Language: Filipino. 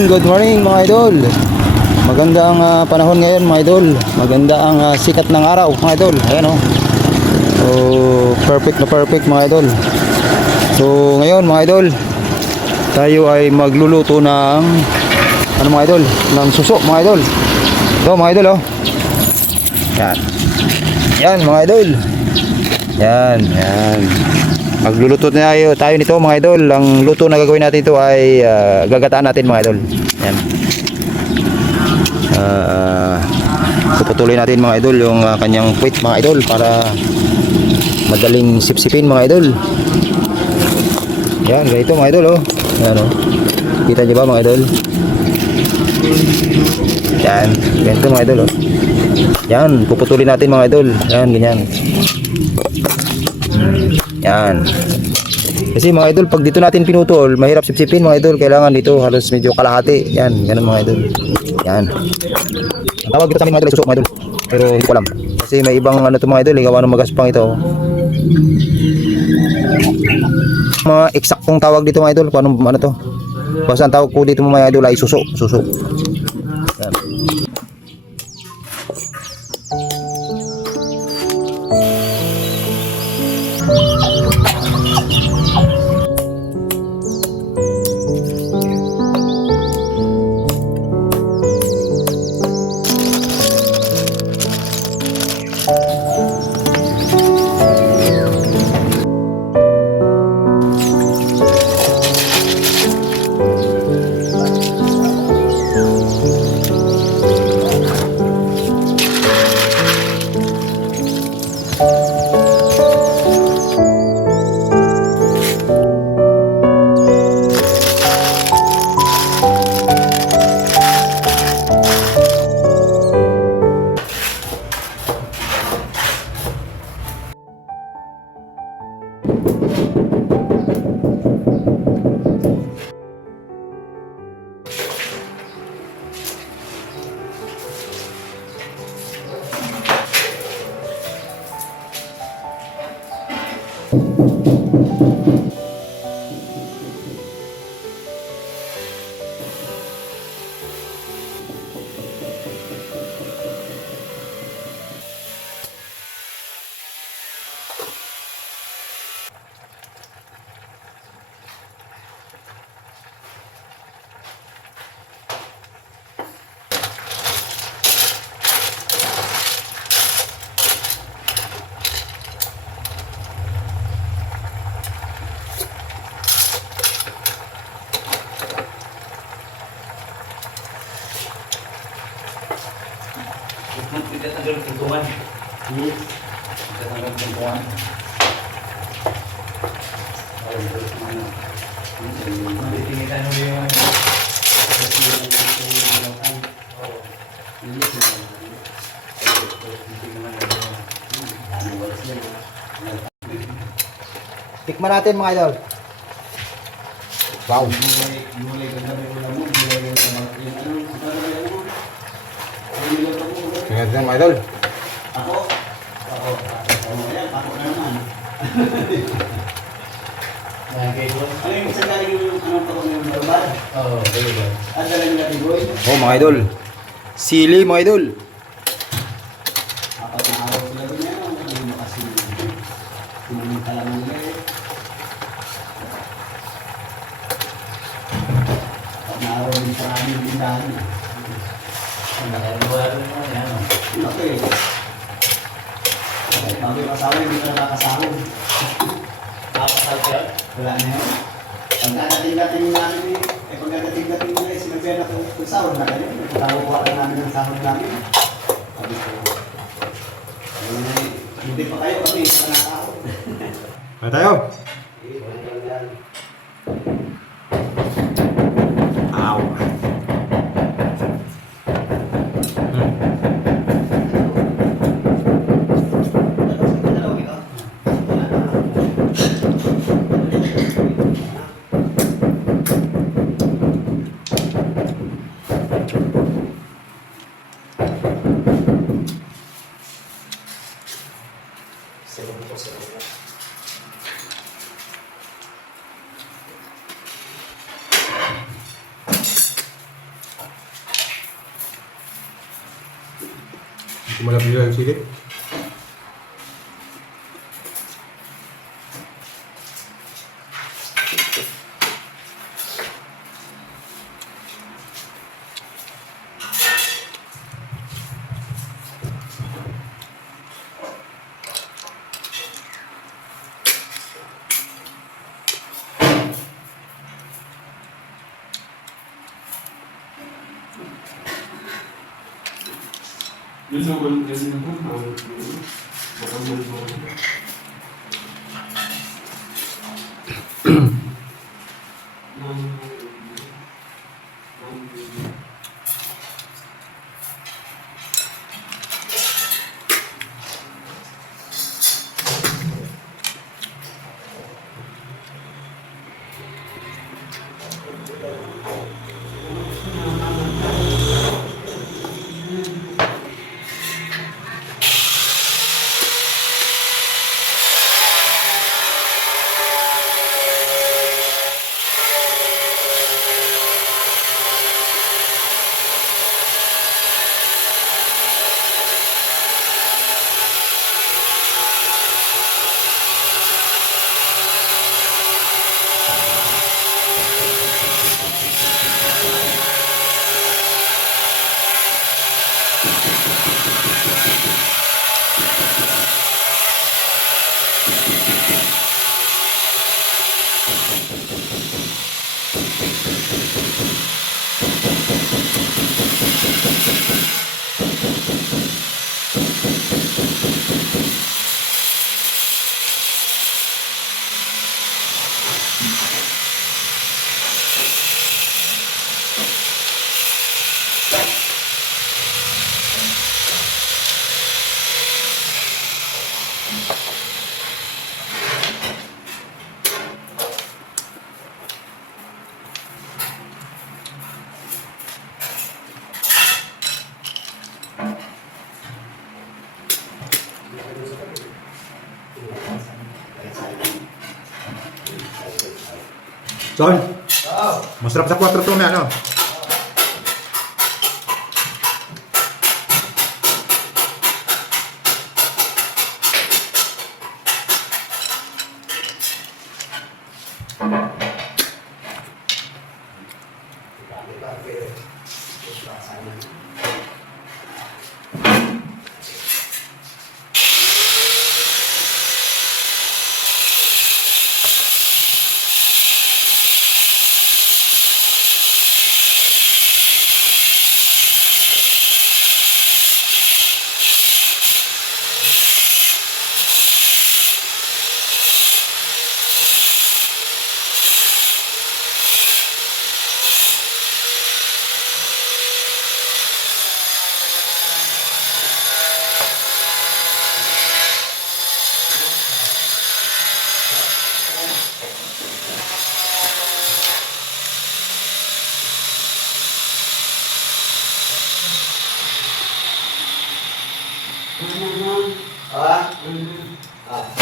Good morning mga idol. Maganda ang panahon ngayon mga idol. Maganda ang sikat ng araw mga idol. Ayan o. Perfect na perfect mga idol. So ngayon mga idol, tayo ay magluluto ng ano mga idol, ng suso mga idol. Ito mga idol oh. Yan. Yan mga idol. Yan. Magluluto na tayo nito mga idol. Ang luto na gagawin natin ito ay gagataan natin mga idol. Yan. Puputuloy natin mga idol yung kanyang puwit mga idol para madaling sipsipin mga idol. Yan, ganito mga idol oh. Yan oh. Kita niyo ba mga idol? Yan, ganito mga idol oh. Yan, puputulin natin mga idol. Yan, ganyan. Yan. Kasi mga idol, pag dito natin pinutol, mahirap sipsipin mga idol. Kailangan dito halos medyo kalahati. Yan, ganun mga idol. Yan. Ang tawag dito sa amin mga idol ay suso mga idol. Pero hindi ko alam. Kasi may ibang ano to mga idol, gawa ng magaspang ito. Mga eksaktong tawag dito mga idol, paano ano to? Basta ang tawag po dito mga idol ay suso. Yan. Tidak tanggal pintuan. Tidak tanggal pintuan. Ditinggikan dulu yang Tikman natin mga idol. Wow. Tingnan din mga idol. Ako na naman. Ano yung isa talaga yung anong pako ng normal? Oo, talaga. At talaga natin boy? Oh mga idol. Sili mga idol. Apat na araw sila din yan. Hindi mo kasi pinamita lang nila eh. Apat na araw din sa aming tindahan. Nakalimutan mo yan. Okay. Bago yung asawa, hindi ka nakakasahod. Nakakasahod siya? Wala na yun. Pagkadating-dating namin eh, pagkadating-dating nila, sinabihan ako kung sahod na kayo. Nagkakawa ka namin ng sahod namin. Sabi ko, hindi pa kayo kami, sa nakakahod. Ano tayo? Ow. Malapit lang sili. Yun naman kasi ako, baka malbo. Son, masarap sa 4 to na, ano? Ah? Ah.